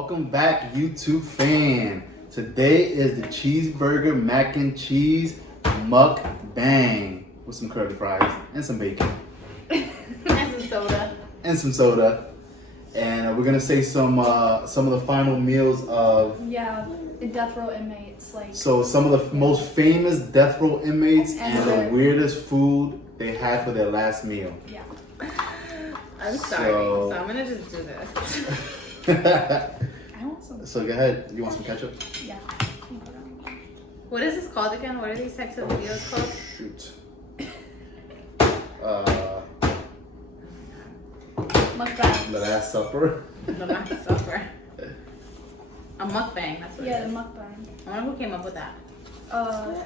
Welcome back, YouTube fan. Today is the cheeseburger mac and cheese mukbang with some curly fries and some bacon and some soda. And we're gonna say some of the final meals of the death row inmates. So some of the most famous death row inmates and the weirdest food they had for their last meal. Yeah. I'm sorry, so I'm gonna just do this. I want some. So go ahead. You want some ketchup? Yeah. What is this called again? What are these types of videos called? Shoot. Mukbang. The Last Supper. The Last Supper. A mukbang. That's what. Yeah, it is. the mukbang. I wonder who came up with that.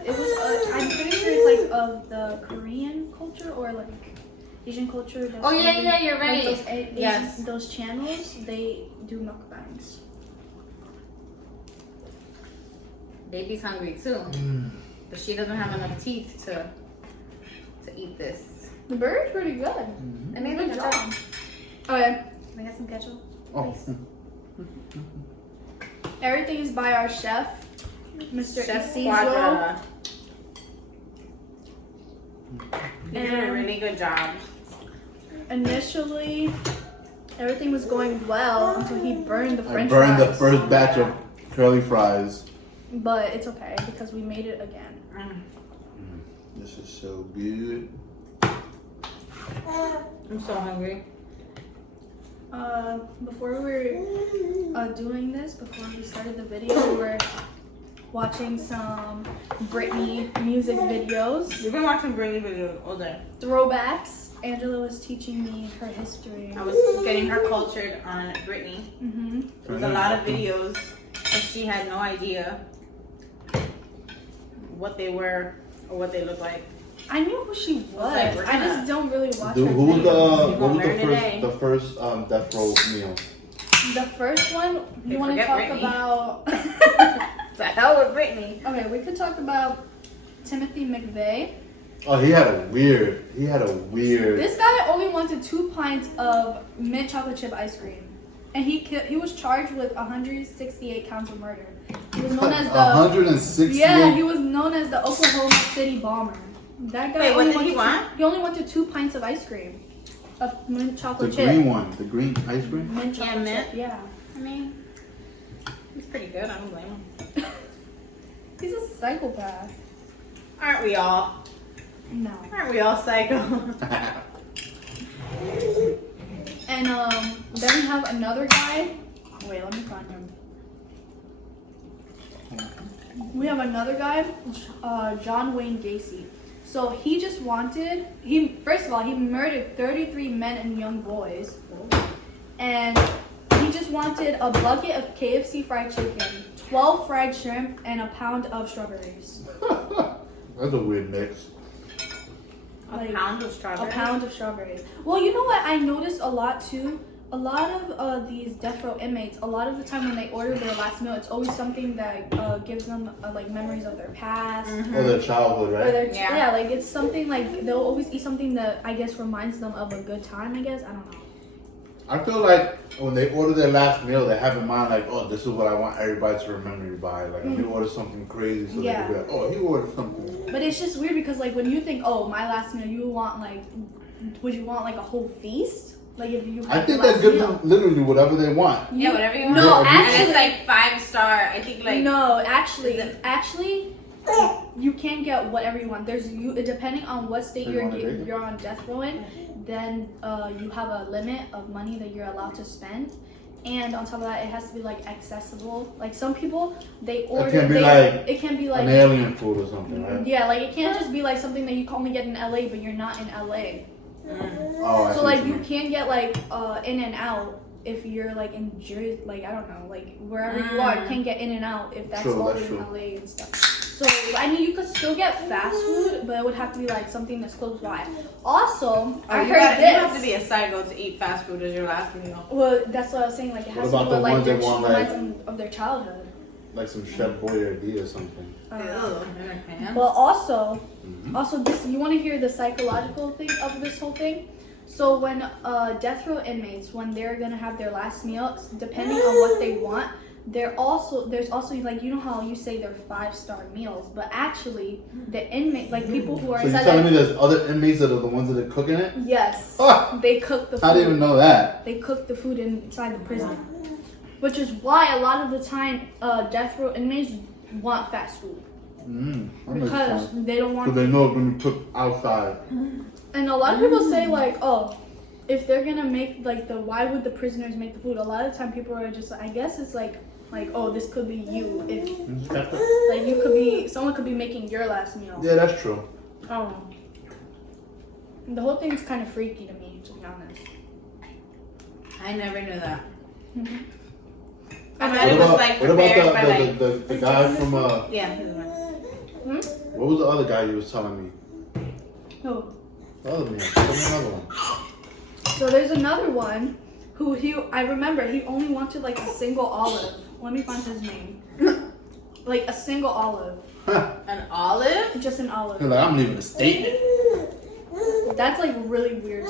It was. I'm pretty sure it's like of the Korean culture or like Asian culture. Oh yeah, you're right. Like Yes. Those channels, they do mukbangs. Baby's hungry too, but she doesn't have enough teeth to eat this. The burger's pretty good. I made a good job. Okay. Can I get some ketchup? Oh. Everything is by our chef, Mr. Chef Cecil. Squadra. He did a And really good job. initially, everything was going well until he burned the French I burned the fries. first batch of curly fries. But it's okay because we made it again. This is so good. I'm so hungry. Before we were doing this, before we started the video, we were watching some Britney music videos. We've been watching Britney videos all day. Throwbacks. Angela was teaching me her history. I was getting her cultured on Britney. Mm-hmm. There was a lot of videos, and she had no idea what they were or what they looked like. I knew who she was. Like, we're I just don't really watch Dude, her what videos. was today. the first death row meal? The first one, you want to forget talk Britney. about... To hell with Britney. Okay, we could talk about Timothy McVeigh. Oh, he had a weird. This guy only wanted 2 pints of mint chocolate chip ice cream, and he was charged with 168 counts of murder. He was known as the 160. Yeah, he was known as the Oklahoma City Bomber. That guy. Wait, what only did he wanted want? He only wanted 2 pints of ice cream, of mint The chocolate chip. green one, the green ice cream. Mint chocolate mint? chip. Yeah. I mean, he's pretty good. I don't blame him. He's a psychopath. Aren't we all? No. Aren't we all psycho? And then we have another guy. Wait, let me find him. We have another guy, John Wayne Gacy. So he just wanted, first of all, he murdered 33 men and young boys. And he just wanted a bucket of KFC fried chicken, 12 fried shrimp, and a pound of strawberries. That's a weird mix. A pound of strawberries? A pound of strawberries. Well, you know what I noticed a lot too? A lot of these death row inmates, a lot of the time when they order their last meal, it's always something that gives them like memories of their past. Or their childhood, Or right? their yeah, like it's something like they'll always eat something that I guess reminds them of a good time, I guess. I don't know. I feel like when they order their last meal, they have in mind like, oh, this is what I want everybody to remember me by. Like, if you order something crazy, so they can be like, oh, he ordered something. But it's just weird because like when you think, oh, my last meal, you want like, would you want like a whole feast? Like if you. I think they give them literally whatever they want. Yeah, whatever you want. No, Yeah, actually, and it's like 5-star. I think like. no, actually, you can get whatever you want. There's depending on what state you're on death row in, then you have a limit of money that you're allowed to spend, and on top of that, it has to be like accessible. Like some people, they order. It can be like an alien food or something, right? Yeah, like it can't just be like something that you can only get in LA, but you're not in LA. Oh, I So see like what you mean. can get like In and Out if you're like in Jersey, like I don't know, like wherever you are, you can get In and Out if that's only in LA and stuff. So I mean, you could still get fast food, but it would have to be like something that's close by. Also, I heard this. You have to be a psycho to eat fast food as your last meal. Well, that's what I was saying. Like it has to What be about what, the like ones that their want, reminds like- them of their childhood. Like some Chef Boyardee or something. Ew, in a can. Well, also this, you want to hear the psychological thing of this whole thing? So when death row inmates, when they're gonna have their last meal, depending on what they want, there's also like, you know how you say they're 5-star meals, but actually the inmate, like people who are So you're inside telling me there's other inmates that are the ones that are cooking it? yes, Ah! they cook the food. I didn't even know that. They cook the food inside the prison, which is why a lot of the time death row inmates want fast food That makes because sense. they don't want. Because they know it's gonna be cooked outside. And a lot of people say like, oh, if they're gonna make like why would the prisoners make the food? A lot of the time people are just, I guess it's like, oh, this could be you if like you could be, someone could be making your last meal. Yeah, that's true. The whole thing's kind of freaky to me, to be honest. I never knew that. Mm-hmm. I thought it was like what about prepared by like. the guy from Yeah, he's one. what was the other guy you was telling me? Oh. The other man. Tell me another one. So there's another one who I remember he only wanted like a single olive. Let me find his name. Like a single olive. An olive? Just an olive. He's like, I'm leaving a statement. That's like really weird.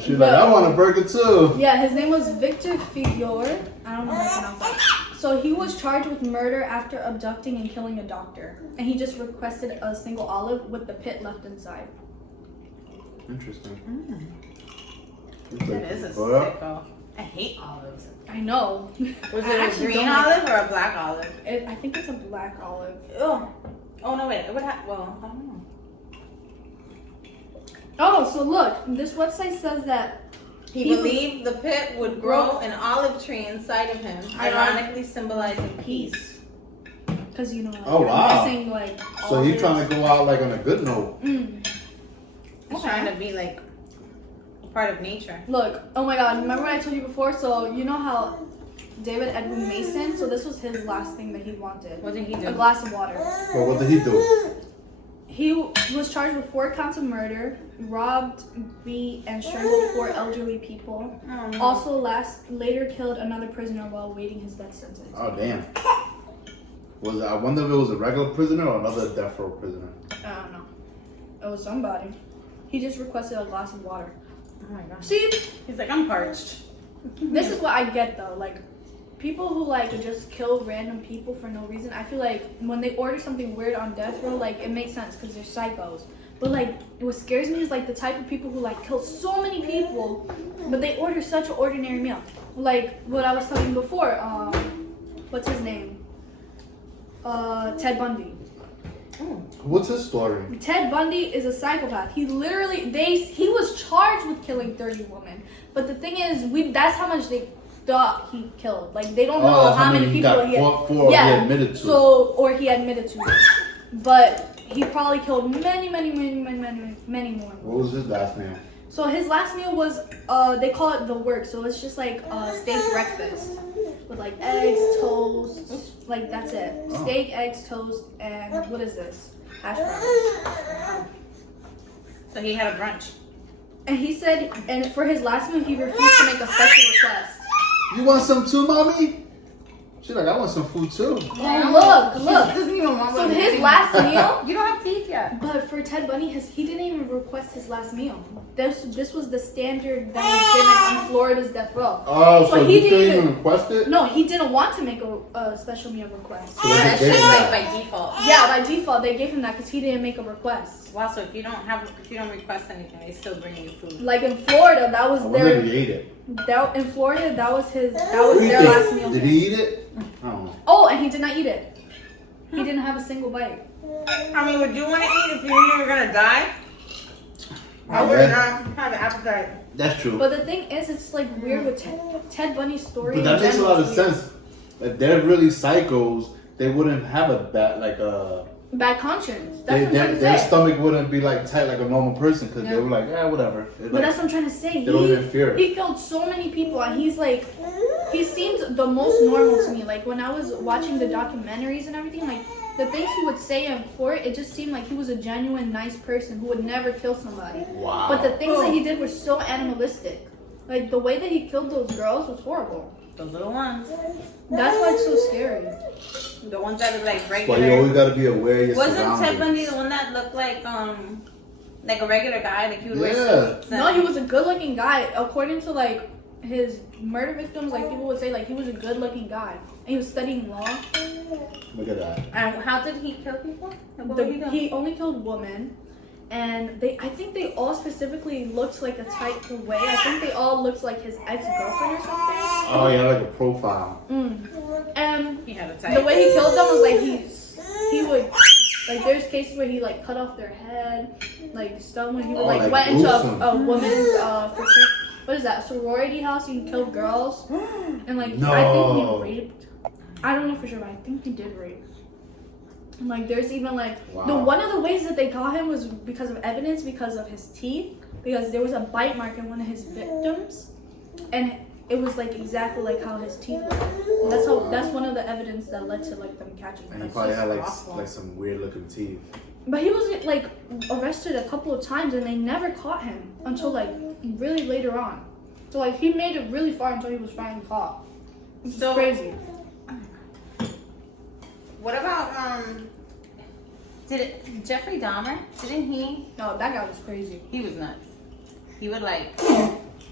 She's like, I want a burger too. Yeah, his name was Victor Figueroa. I don't know how to pronounce that. So he was charged with murder after abducting and killing a doctor. And he just requested a single olive with the pit left inside. Interesting. That is a sicko. I hate olives. I know. Was I it a actually green don't like olive or a black olive? I think it's a black olive. Oh. Oh no, wait. It would have. Well, I don't know. Oh, so look, this website says that He believed the pit would grow an olive tree inside of him, ironically symbolizing peace. because you know, like, Oh, wow. I'm guessing like. So he's trying to go out like on a good note. He's trying to be like a part of nature. Look, oh my God, remember what I told you before? So you know how David Edwin Mason? So this was his last thing that he wanted. What did he do? A glass of water. But what did he do? He was charged with 4 counts of murder, robbed, beat, and strangled 4 elderly people. Oh, no. Also, later killed another prisoner while awaiting his death sentence. Oh damn. I wonder if it was a regular prisoner or another death row prisoner. I don't know. It was somebody. He just requested a glass of water. Oh my gosh. See, He's like, I'm parched. this is what I get though. Like, people who like just kill random people for no reason. I feel like when they order something weird on death row, like it makes sense because they're psychos. But like, what scares me is like the type of people who like kill so many people, but they order such an ordinary meal. Like what I was telling you before. What's his name? Ted Bundy. What's his story? Ted Bundy is a psychopath. He literally, he was charged with killing 30 women. But the thing is, that's how much they thought he killed. Like, they don't know how many people he admitted to. Or he admitted to it. But he probably killed many more. What was his last name? So his last meal was, they call it the work. So it's just like steak breakfast. With like eggs, toast, like that's it. Oh. Steak, eggs, toast, and what is this? Hash browns. So he had a brunch. And he said, and for his last meal, he refused to make a special request. You want some too, mommy? She's like, I want some food too. Oh, look. Doesn't even want So his last meal, You don't have teeth yet. but for Ted Bundy, he didn't even request his last meal. This was the standard that was given on Florida's death row. Oh, so he he didn't even request it? No, he didn't want to make a special meal request. So they That's gave just him like that. by default. Yeah, by default, they gave him that because he didn't make a request. Wow, so if you don't request anything, they still bring you food. Like in Florida, that was I wonder if their. he ate it. In Florida, that was What do you their think? last meal. Did he eat it? I don't know. Oh, and he did not eat it. He didn't have a single bite. I mean, would you want to eat if you knew you were gonna die? I would not have an appetite. That's true. But the thing is, it's like weird with Ted Bundy's story. But that in makes a general lot of is weird. sense. If they're really psychos, they wouldn't have a Bad conscience. That's what I'm trying to their say. stomach wouldn't be like tight like a normal person because they were like, whatever. But that's what I'm trying to say. They don't even fear it. He killed so many people, and he's like, he seemed the most normal to me. Like when I was watching the documentaries and everything, like the things he would say in court, it just seemed like he was a genuine, nice person who would never kill somebody. Wow. But the things that he did were so animalistic. Like the way that he killed those girls was horrible. The little ones. That's why it's so scary. The ones that are like But you regular. always got to be aware of your Wasn't surroundings. Ted Bundy the one that looked like Like a regular guy, like he would wear Yeah. suits. No, he was a good-looking guy. According to like his murder victims, like people would say like he was a good-looking guy. And he was studying law. Look at that. And how did he kill people? Like, what would he do? He only killed women. And I think they all specifically looked like a type of way. I think they all looked like his ex-girlfriend or something. Oh yeah, like a profile. And He had a type. the way he killed them was like he would like there's cases where he like cut off their head, like some when he would like like went into gruesome. a woman's what is that, sorority house and he killed girls and like I think he raped. I don't know for sure, but I think he did rape. And like there's even like one of the ways that they got him was because of evidence, because of his teeth, because there was a bite mark in one of his victims, and it was like exactly like how his teeth were. That's one of the evidence that led to like them catching him. And he probably had like some weird looking teeth. But he was like arrested a couple of times and they never caught him until like really later on. So like he made it really far until he was finally caught. It's crazy. What about Jeffrey Dahmer? Didn't he? No, that guy was crazy. He was nuts. He would like.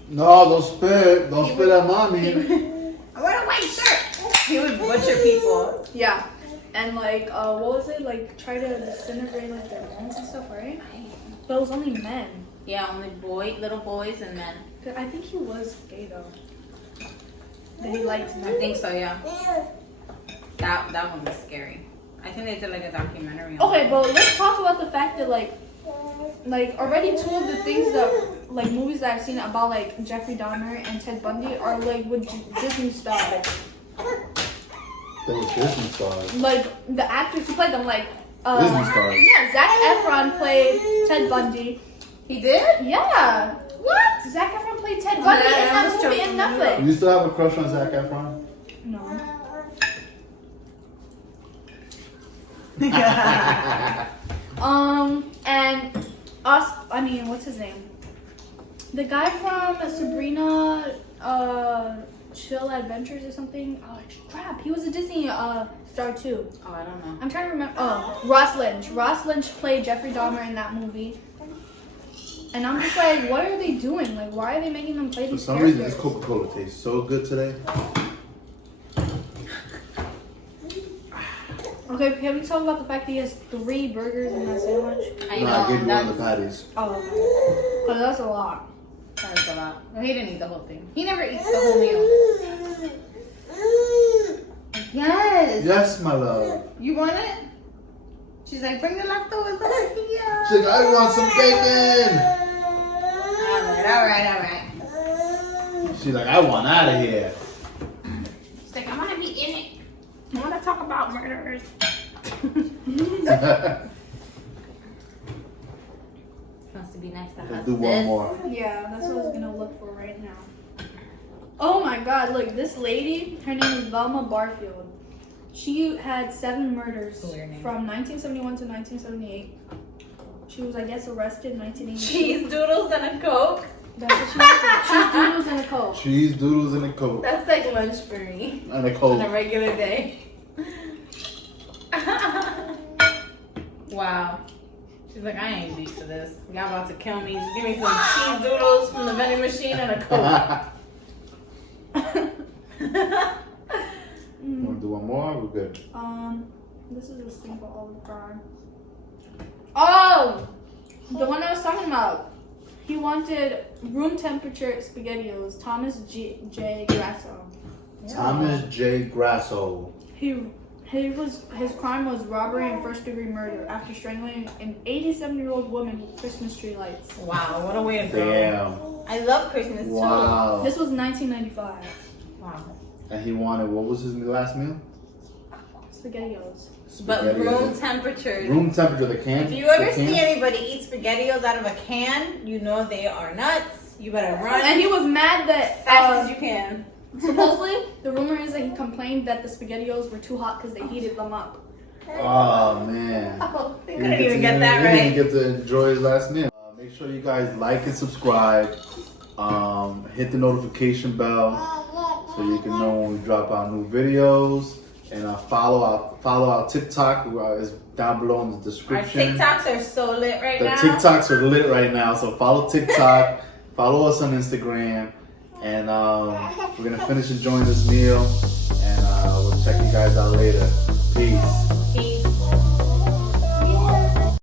No, don't spit at mommy. I wear a white shirt. He would butcher people. Yeah. And like what was it? Like try to disintegrate like their bones and stuff, right? But it was only men. Yeah, only little boys and men. I think he was gay though. That he liked men. I think so, yeah. That one was scary. I think they did like a documentary on Okay, but let's talk about the fact that like already two of the things that like movies that I've seen about like Jeffrey Dahmer and Ted Bundy are like with Disney stars. They were Disney stars. Like the actors who played them, like Disney stars. yeah, Zac Efron played Ted Bundy. He did? Yeah. What? Zac Efron played Ted Bundy in that movie in Netflix. You still have a crush on Zac Efron? No. And us, I mean, what's his name? The guy from Sabrina, Chill Adventures or something. Oh crap, he was a Disney star too. Oh, I don't know. I'm trying to remember. Oh, Ross Lynch. Ross Lynch played Jeffrey Dahmer in that movie. And I'm just like, what are they doing? Like, why are they making them play For these some characters? reason, this Coca-Cola tastes so good today. Okay, can we talk about the fact that he has 3 burgers in that sandwich? I No, know. I gave you one of the That's, patties. Oh, okay. But that's a lot. that's a lot. Well, he didn't eat the whole thing. He never eats the whole meal. Yes. Yes, my love. You want it? She's like, bring the leftovers over here. She's like, I want some bacon. All right. She's like, I want out of here. She's like, I want to be in it. I want to talk about murderers. Wants to be next to us. Let's do one more. Yeah, that's what I was gonna look for right now. Oh my god, look, this lady, her name is Velma Barfield. She had 7 murders Weird name. from 1971 to 1978. She was, I guess, arrested in 1982. Cheese doodles and a Coke. That's what she was. Cheese doodles and a Coke. Cheese doodles and a Coke. That's like lunch for me And a on Coke. a regular day. Wow. She's like, I ain't beat for this. Y'all about to kill me. Just give me some cheese doodles from the vending machine and a Coke. Want to do one more? We're good. This is a simple all the time. Oh, the one I was talking about. He wanted room temperature SpaghettiOs. Thomas J. Grasso. Thomas J. Grasso. His crime was robbery and first-degree murder after strangling an 87-year-old woman with Christmas tree lights. Wow, what a way to go. Damn. I love Christmas too. Wow. This was 1995. Wow. And he wanted, what was his last meal? SpaghettiOs. But Spaghettios. room temperature. Room temperature, the can. If you ever the can? see anybody eat SpaghettiOs out of a can, you know they are nuts. You better run And he was mad that fast as you can. supposedly the rumor is that he complained that the SpaghettiOs were too hot because they heated them up. Oh, man. Oh, they He couldn't didn't even get that He right. didn't get to enjoy his last meal. Make sure you guys like and subscribe. Hit the notification bell so you can know when we drop out new videos. And follow our TikTok. It's down below in the Our description. TikToks are so lit right The now. TikToks are lit right now. So follow TikTok. Follow us on Instagram. And we're going to finish enjoying this meal.